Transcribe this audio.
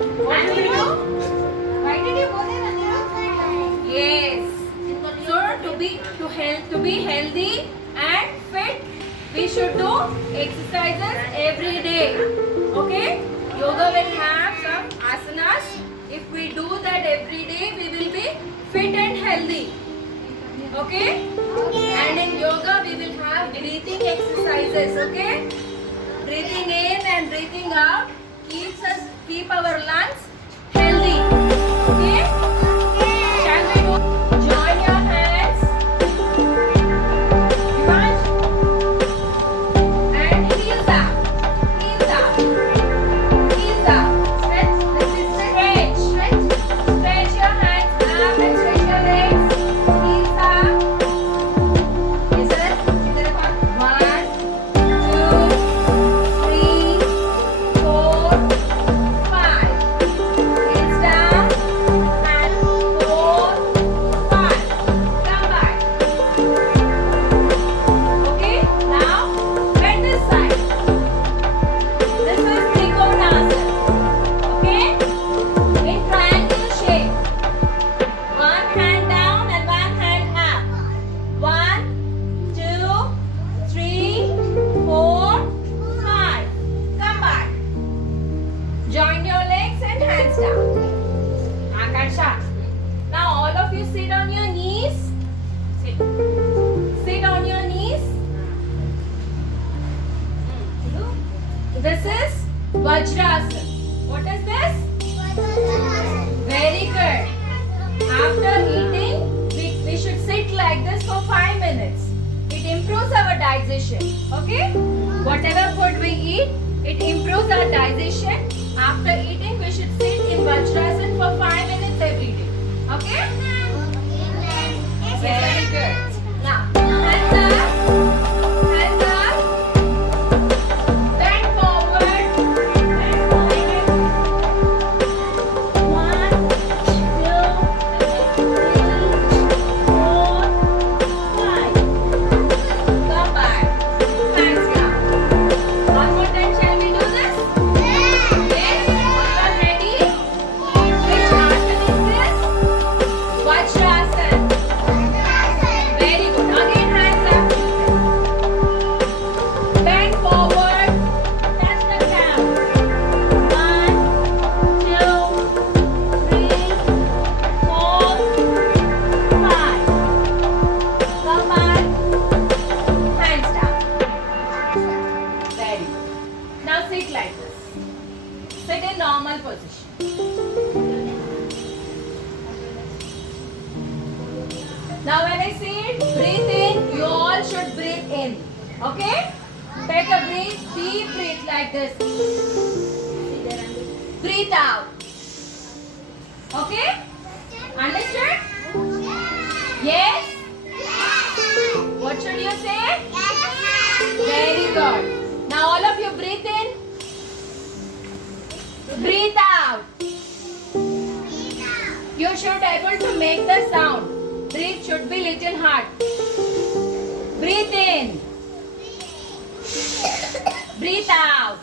What do we do? Why did you go there, Andira? Yes. So to be healthy and fit, we should do exercises every day. Okay? Yoga will have some asanas. If we do that every day, we will be fit and healthy. Okay? And in yoga, we will have breathing exercises. Okay? Breathing in and breathing out keep our lungs healthy. Okay? Shall we do? Join your hands. Divansh. And heels up. Heels up. Heels up. Stretch. This is stretch. Stretch your hands up and stretch your legs. Heels up. Yes, sir. One, two, three, four, five. Heels down and four, five. Come back. Okay. Now bend this side. This is Trikonasana. Okay. In triangle shape. One hand down and one hand up. One, two, three, four, five. Come back. Join your legs and hands down. Akansha. Now all of you sit on your knees. Sit. Sit on your knees. This is Vajrasana. What is this? Very good. After eating, we should sit like this for 5 minutes. It improves our digestion. Okay? Whatever food we eat, it improves our digestion. After eating, we should sit in Vajrasana for 5 minutes every day. Okay? Very good. Now, hands up. Hands up. Bend forward. Bend forward. One, two, three, four, five. Come back. Hands down. One more time, shall we do this? Yes. You are ready? Which asana is this? Vajrasana. Very good. Again, hands up. Bend forward. Touch the ground. One, two, three, four, five. Come back. Hands down. Very good. Now sit like this. Sit in normal position. Now when I say breathe in, you all should breathe in. Okay? Take a deep breath like this. Breathe out. Okay? Understood? Yes? What should you say? Very good. Now all of you breathe in. Breathe out. You should able to make the sound. Breathe should be little hard. Breathe in. Breathe out.